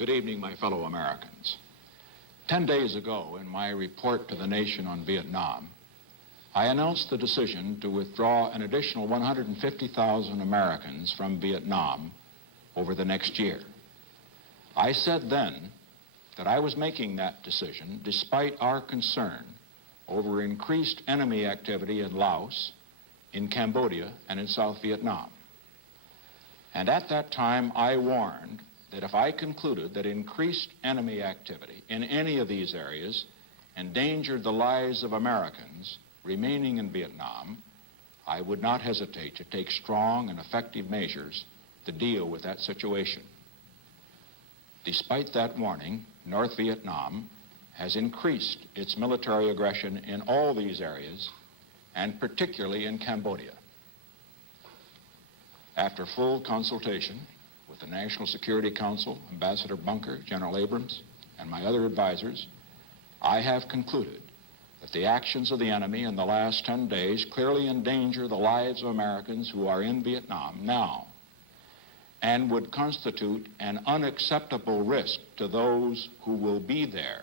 Good evening, my fellow Americans. 10 days ago, in my report to the nation on Vietnam, I announced the decision to withdraw an additional 150,000 Americans from Vietnam over the next year. I said then that I was making that decision despite our concern over increased enemy activity in Laos, in Cambodia, and in South Vietnam. And at that time, I warned that if I concluded that increased enemy activity in any of these areas endangered the lives of Americans remaining in Vietnam, I would not hesitate to take strong and effective measures to deal with that situation. Despite that warning, North Vietnam has increased its military aggression in all these areas, and particularly in Cambodia. After full consultation with the National Security Council, Ambassador Bunker, General Abrams, and my other advisors, I have concluded that the actions of the enemy in the last 10 days clearly endanger the lives of Americans who are in Vietnam now and would constitute an unacceptable risk to those who will be there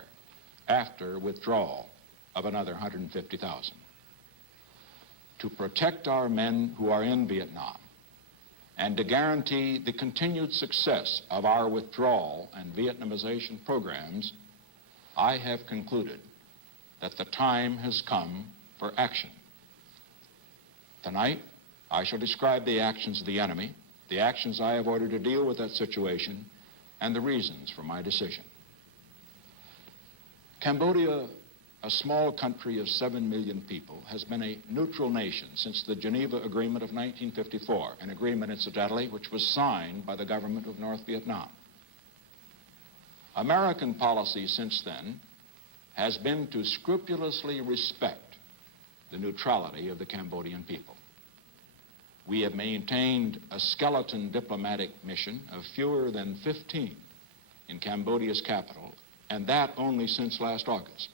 after withdrawal of another 150,000. To protect our men who are in Vietnam and to guarantee the continued success of our withdrawal and Vietnamization programs, I have concluded that the time has come for action. Tonight, I shall describe the actions of the enemy, the actions I have ordered to deal with that situation, and the reasons for my decision. Cambodia, a small country of 7 million people, has been a neutral nation since the Geneva Agreement of 1954, an agreement, incidentally, which was signed by the government of North Vietnam. American policy since then has been to scrupulously respect the neutrality of the Cambodian people. We have maintained a skeleton diplomatic mission of fewer than 15 in Cambodia's capital, and that only since last August.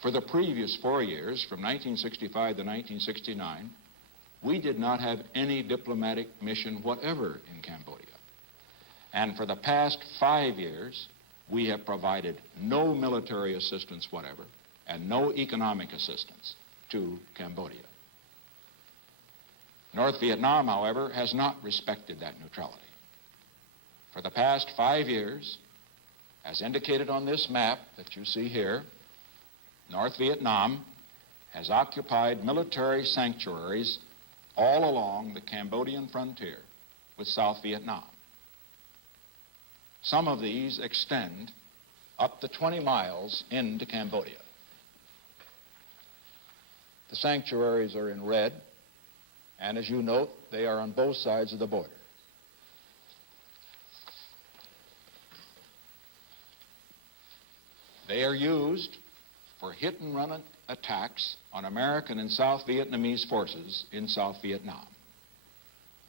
For the previous 4 years, from 1965 to 1969, we did not have any diplomatic mission whatever in Cambodia. And for the past 5 years, we have provided no military assistance whatever and no economic assistance to Cambodia. North Vietnam, however, has not respected that neutrality. For the past 5 years, as indicated on this map that you see here, North Vietnam has occupied military sanctuaries all along the Cambodian frontier with South Vietnam. Some of these extend up to 20 miles into Cambodia. The sanctuaries are in red, and as you note, they are on both sides of the border. They are used for hit-and-run attacks on American and South Vietnamese forces in South Vietnam.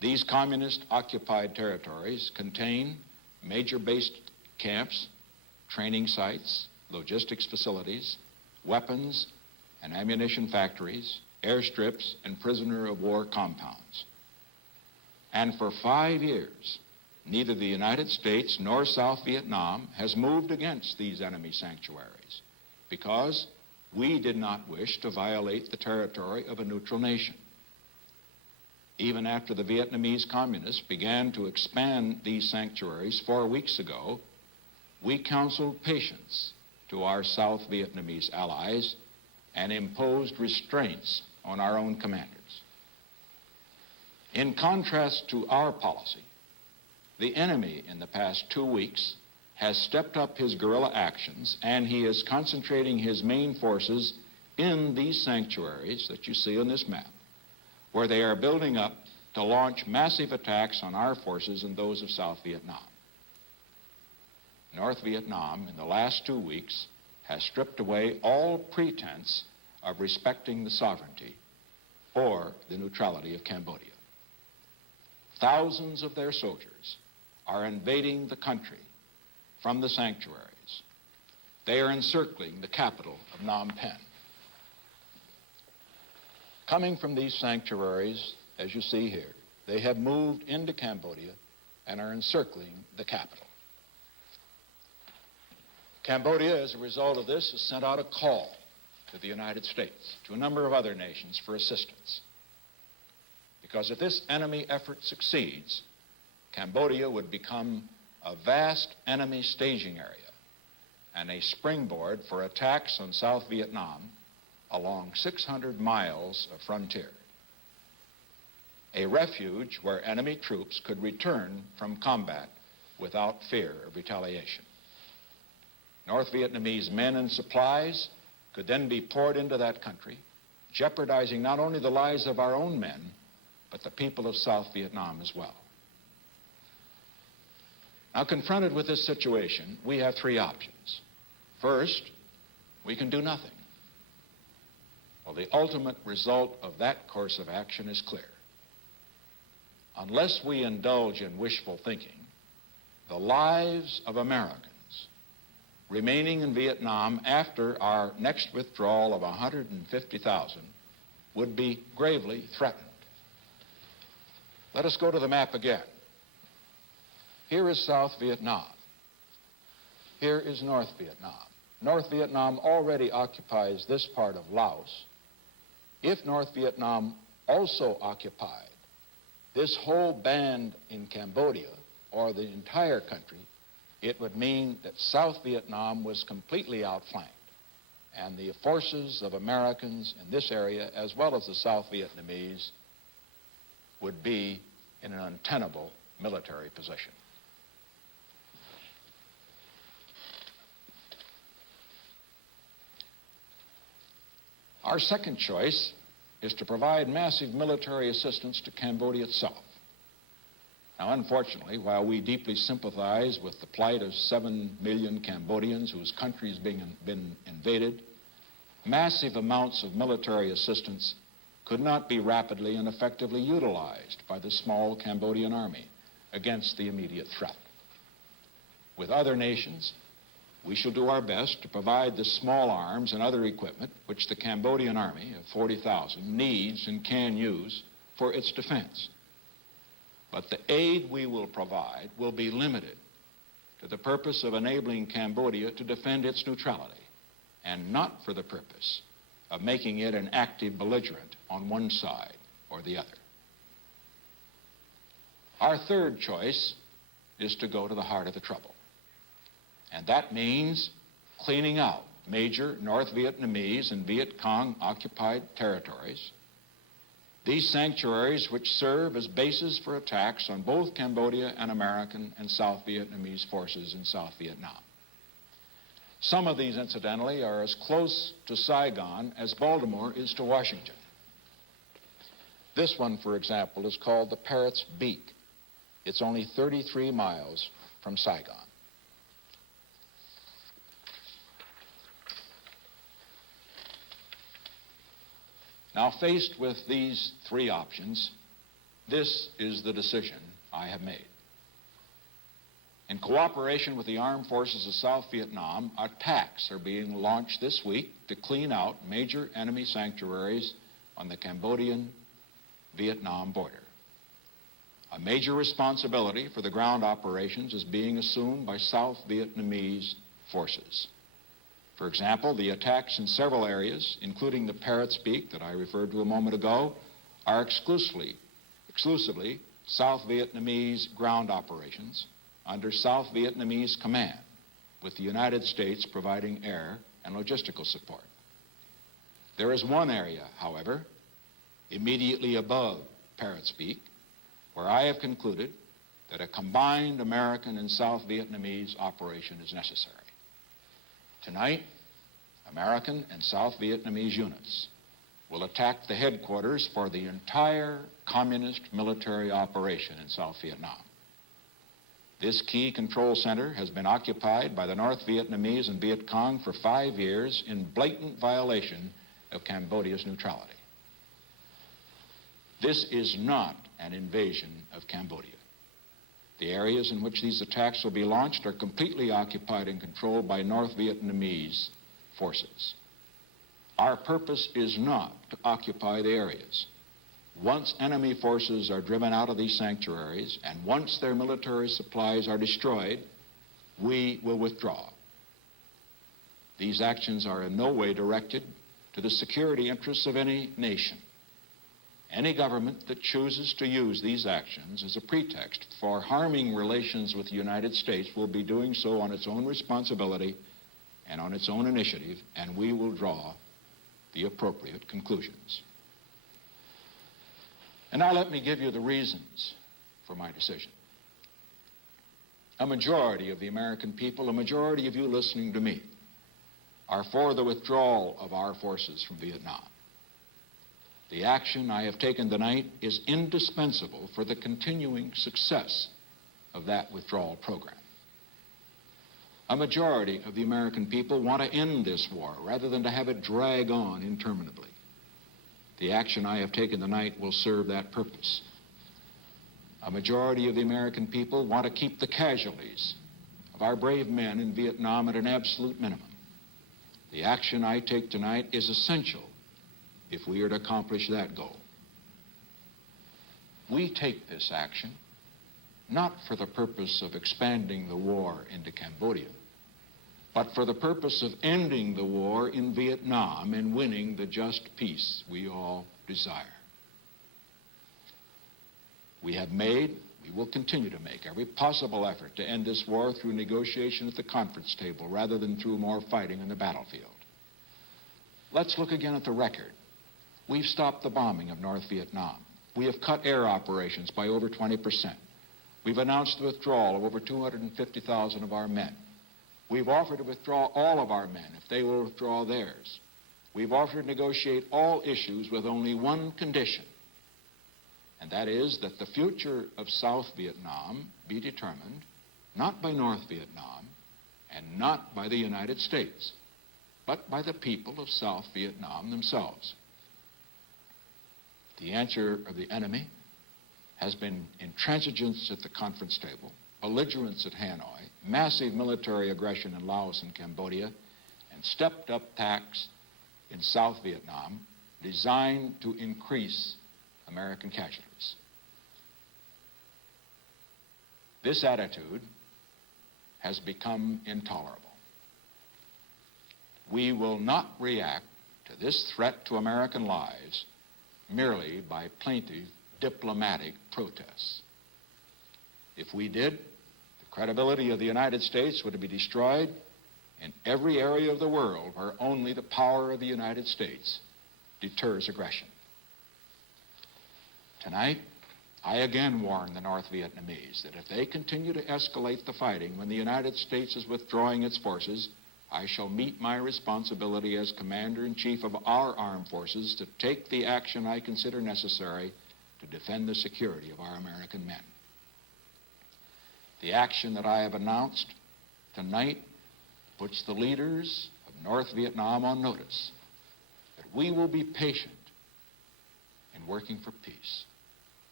These communist-occupied territories contain major base camps, training sites, logistics facilities, weapons and ammunition factories, airstrips, and prisoner-of-war compounds. And for 5 years, neither the United States nor South Vietnam has moved against these enemy sanctuaries because we did not wish to violate the territory of a neutral nation. Even after the Vietnamese communists began to expand these sanctuaries 4 weeks ago, we counseled patience to our South Vietnamese allies and imposed restraints on our own commanders. In contrast to our policy, the enemy in the past 2 weeks has stepped up his guerrilla actions, and he is concentrating his main forces in these sanctuaries that you see on this map, where they are building up to launch massive attacks on our forces and those of South Vietnam. North Vietnam, in the last 2 weeks, has stripped away all pretense of respecting the sovereignty or the neutrality of Cambodia. Thousands of their soldiers are invading the country from the sanctuaries. They are encircling the capital of Phnom Penh. Coming from these sanctuaries, as you see here, they have moved into Cambodia and are encircling the capital. Cambodia, as a result of this, has sent out a call to the United States, to a number of other nations for assistance. Because if this enemy effort succeeds, Cambodia would become a vast enemy staging area and a springboard for attacks on South Vietnam along 600 miles of frontier. A refuge where enemy troops could return from combat without fear of retaliation. North Vietnamese men and supplies could then be poured into that country, jeopardizing not only the lives of our own men, but the people of South Vietnam as well. Now, confronted with this situation, we have three options. First, we can do nothing. Well, the ultimate result of that course of action is clear. Unless we indulge in wishful thinking, the lives of Americans remaining in Vietnam after our next withdrawal of 150,000 would be gravely threatened. Let us go to the map again. Here is South Vietnam. Here is North Vietnam. North Vietnam already occupies this part of Laos. If North Vietnam also occupied this whole band in Cambodia, or the entire country, it would mean that South Vietnam was completely outflanked, and the forces of Americans in this area, as well as the South Vietnamese, would be in an untenable military position. Our second choice is to provide massive military assistance to Cambodia itself. Now, unfortunately, while we deeply sympathize with the plight of 7 million Cambodians whose country has been invaded, massive amounts of military assistance could not be rapidly and effectively utilized by the small Cambodian army against the immediate threat. With other nations, we shall do our best to provide the small arms and other equipment which the Cambodian army of 40,000 needs and can use for its defense. But the aid we will provide will be limited to the purpose of enabling Cambodia to defend its neutrality, and not for the purpose of making it an active belligerent on one side or the other. Our third choice is to go to the heart of the trouble. And that means cleaning out major North Vietnamese and Viet Cong occupied territories. These sanctuaries which serve as bases for attacks on both Cambodia and American and South Vietnamese forces in South Vietnam. Some of these, incidentally, are as close to Saigon as Baltimore is to Washington. This one, for example, is called the Parrot's Beak. It's only 33 miles from Saigon. Now, faced with these three options, this is the decision I have made. In cooperation with the armed forces of South Vietnam, attacks are being launched this week to clean out major enemy sanctuaries on the Cambodian-Vietnam border. A major responsibility for the ground operations is being assumed by South Vietnamese forces. For example, the attacks in several areas, including the Parrot's Beak that I referred to a moment ago, are exclusively South Vietnamese ground operations under South Vietnamese command, with the United States providing air and logistical support. There is one area, however, immediately above Parrot's Beak, where I have concluded that a combined American and South Vietnamese operation is necessary. Tonight, American and South Vietnamese units will attack the headquarters for the entire communist military operation in South Vietnam. This key control center has been occupied by the North Vietnamese and Viet Cong for 5 years in blatant violation of Cambodia's neutrality. This is not an invasion of Cambodia. The areas in which these attacks will be launched are completely occupied and controlled by North Vietnamese forces. Our purpose is not to occupy the areas. Once enemy forces are driven out of these sanctuaries, and once their military supplies are destroyed, we will withdraw. These actions are in no way directed to the security interests of any nation. Any government that chooses to use these actions as a pretext for harming relations with the United States will be doing so on its own responsibility and on its own initiative, and we will draw the appropriate conclusions. And now let me give you the reasons for my decision. A majority of the American people, a majority of you listening to me, are for the withdrawal of our forces from Vietnam. The action I have taken tonight is indispensable for the continuing success of that withdrawal program. A majority of the American people want to end this war rather than to have it drag on interminably. The action I have taken tonight will serve that purpose. A majority of the American people want to keep the casualties of our brave men in Vietnam at an absolute minimum. The action I take tonight is essential if we are to accomplish that goal. We take this action not for the purpose of expanding the war into Cambodia, but for the purpose of ending the war in Vietnam and winning the just peace we all desire. We have made, we will continue to make every possible effort to end this war through negotiation at the conference table rather than through more fighting in the battlefield. Let's look again at the record. We've stopped the bombing of North Vietnam. We have cut air operations by over 20%. We've announced the withdrawal of over 250,000 of our men. We've offered to withdraw all of our men if they will withdraw theirs. We've offered to negotiate all issues with only one condition, and that is that the future of South Vietnam be determined not by North Vietnam and not by the United States, but by the people of South Vietnam themselves. The answer of the enemy has been intransigence at the conference table, belligerence at Hanoi, massive military aggression in Laos and Cambodia, and stepped-up attacks in South Vietnam designed to increase American casualties. This attitude has become intolerable. We will not react to this threat to American lives merely by plaintive diplomatic protests. If we did, the credibility of the United States would be destroyed in every area of the world where only the power of the United States deters aggression. Tonight, I again warn the North Vietnamese that if they continue to escalate the fighting when the United States is withdrawing its forces, I shall meet my responsibility as Commander-in-Chief of our armed forces to take the action I consider necessary to defend the security of our American men. The action that I have announced tonight puts the leaders of North Vietnam on notice that we will be patient in working for peace.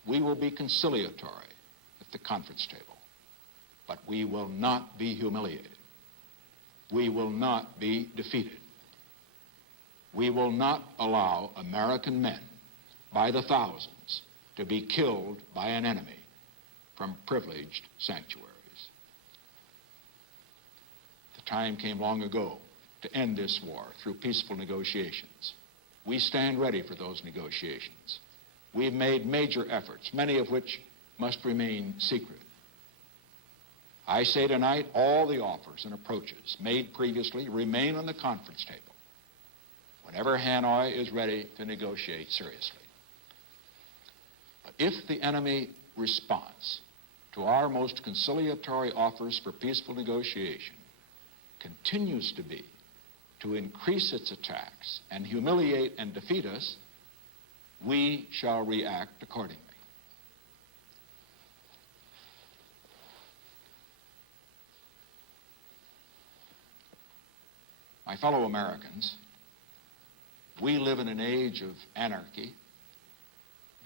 We will be conciliatory at the conference table, but we will not be humiliated. We will not be defeated. We will not allow American men by the thousands to be killed by an enemy from privileged sanctuaries. The time came long ago to end this war through peaceful negotiations. We stand ready for those negotiations. We've made major efforts, many of which must remain secret. I say tonight, all the offers and approaches made previously remain on the conference table whenever Hanoi is ready to negotiate seriously. But if the enemy response to our most conciliatory offers for peaceful negotiation continues to be to increase its attacks and humiliate and defeat us, we shall react accordingly. My fellow Americans, we live in an age of anarchy,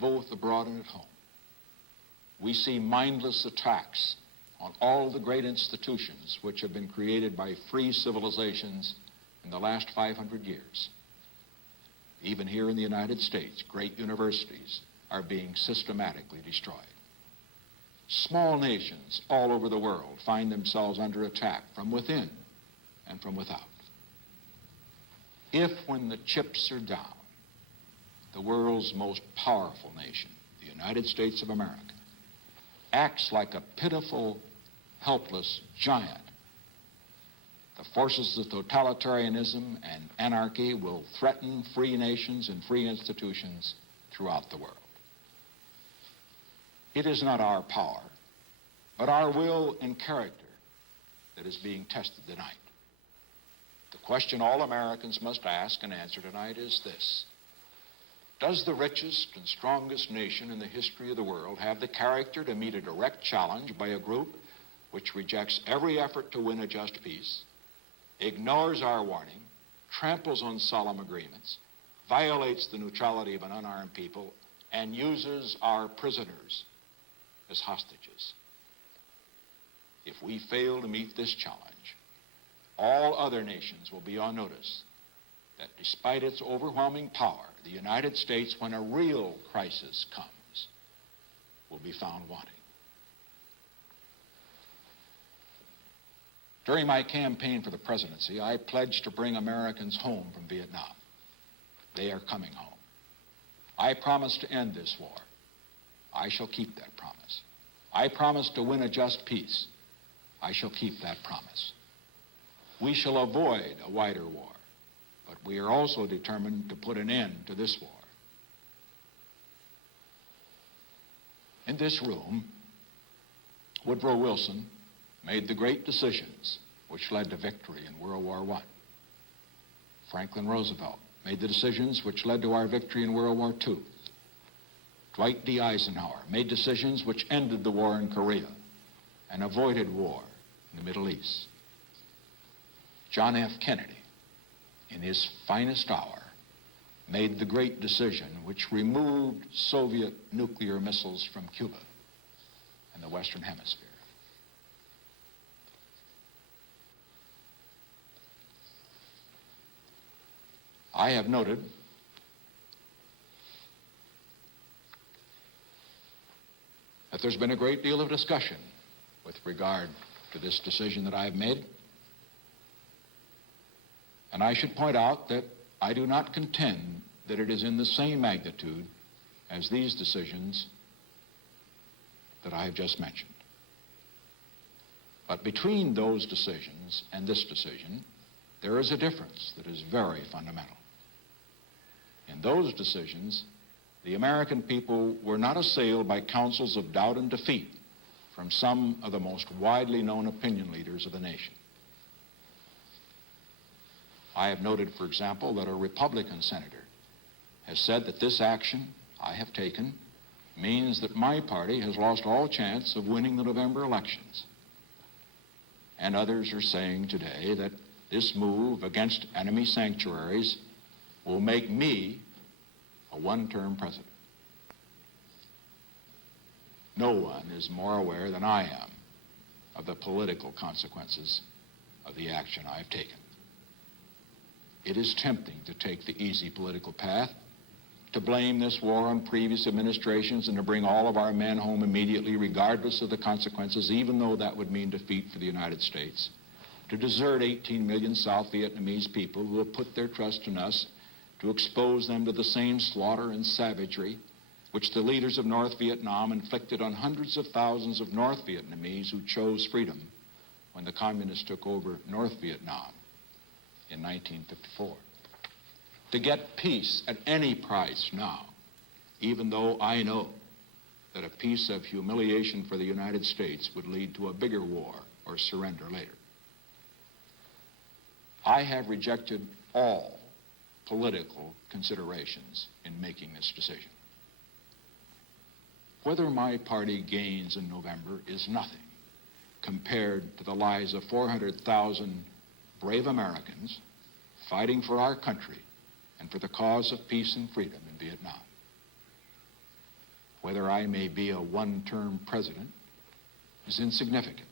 both abroad and at home. We see mindless attacks on all the great institutions which have been created by free civilizations in the last 500 years. Even here in the United States, great universities are being systematically destroyed. Small nations all over the world find themselves under attack from within and from without. If, when the chips are down, the world's most powerful nation, the United States of America, acts like a pitiful, helpless giant, the forces of totalitarianism and anarchy will threaten free nations and free institutions throughout the world. It is not our power, but our will and character that is being tested tonight. The question all Americans must ask and answer tonight is this: does the richest and strongest nation in the history of the world have the character to meet a direct challenge by a group which rejects every effort to win a just peace, ignores our warning, tramples on solemn agreements, violates the neutrality of an unarmed people, and uses our prisoners as hostages? If we fail to meet this challenge, all other nations will be on notice that despite its overwhelming power, the United States, when a real crisis comes, will be found wanting. During my campaign for the presidency, I pledged to bring Americans home from Vietnam. They are coming home. I promised to end this war. I shall keep that promise. I promised to win a just peace. I shall keep that promise. We shall avoid a wider war, but we are also determined to put an end to this war. In this room, Woodrow Wilson made the great decisions which led to victory in World War I. Franklin Roosevelt made the decisions which led to our victory in World War II. Dwight D. Eisenhower made decisions which ended the war in Korea and avoided war in the Middle East. John F. Kennedy, in his finest hour, made the great decision which removed Soviet nuclear missiles from Cuba and the Western Hemisphere. I have noted that there's been a great deal of discussion with regard to this decision that I've made. And I should point out that I do not contend that it is in the same magnitude as these decisions that I have just mentioned. But between those decisions and this decision, there is a difference that is very fundamental. In those decisions, the American people were not assailed by counsels of doubt and defeat from some of the most widely known opinion leaders of the nation. I have noted, for example, that a Republican senator has said that this action I have taken means that my party has lost all chance of winning the November elections. And others are saying today that this move against enemy sanctuaries will make me a one-term president. No one is more aware than I am of the political consequences of the action I've taken. It is tempting to take the easy political path, to blame this war on previous administrations and to bring all of our men home immediately regardless of the consequences, even though that would mean defeat for the United States, to desert 18 million South Vietnamese people who have put their trust in us, to expose them to the same slaughter and savagery which the leaders of North Vietnam inflicted on hundreds of thousands of North Vietnamese who chose freedom when the communists took over North Vietnam in 1954. To get peace at any price now, even though I know that a peace of humiliation for the United States would lead to a bigger war or surrender later. I have rejected all political considerations in making this decision. Whether my party gains in November is nothing compared to the lives of 400,000 brave Americans fighting for our country and for the cause of peace and freedom in Vietnam. Whether I may be a one-term president is insignificant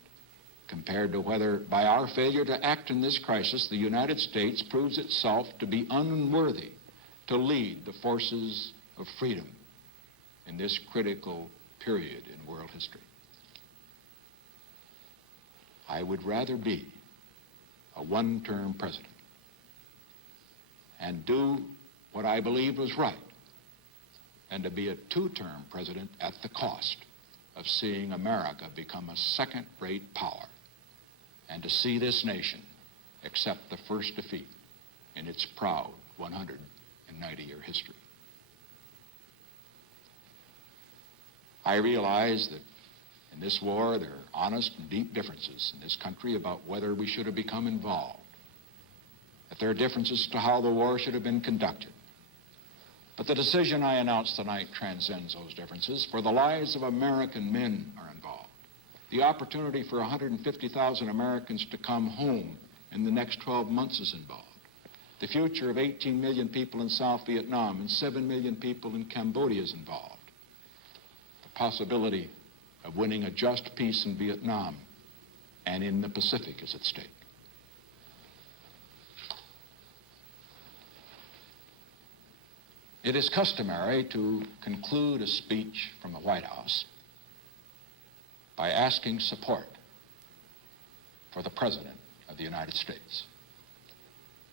compared to whether, by our failure to act in this crisis, the United States proves itself to be unworthy to lead the forces of freedom in this critical period in world history. I would rather be a one-term president and do what I believed was right, and to be a two-term president at the cost of seeing America become a second-rate power, and to see this nation accept the first defeat in its proud 190-year history. I realize that in this war there are honest and deep differences in this country about whether we should have become involved, that there are differences to how the war should have been conducted. But the decision I announced tonight transcends those differences, for the lives of American men are involved. The opportunity for 150,000 Americans to come home in the next 12 months is involved. The future of 18 million people in South Vietnam and 7 million people in Cambodia is involved. The possibility of winning a just peace in Vietnam and in the Pacific is at stake. It is customary to conclude a speech from the White House by asking support for the President of the United States.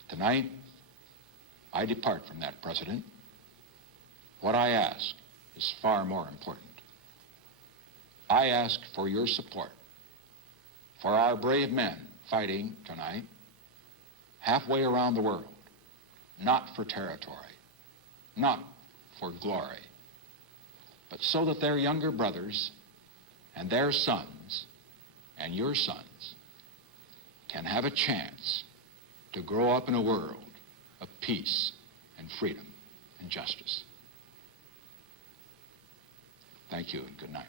Tonight, I depart from that precedent. What I ask is far more important. I ask for your support for our brave men fighting tonight halfway around the world, not for territory, not for glory, but so that their younger brothers and their sons and your sons can have a chance to grow up in a world of peace and freedom and justice. Thank you and good night.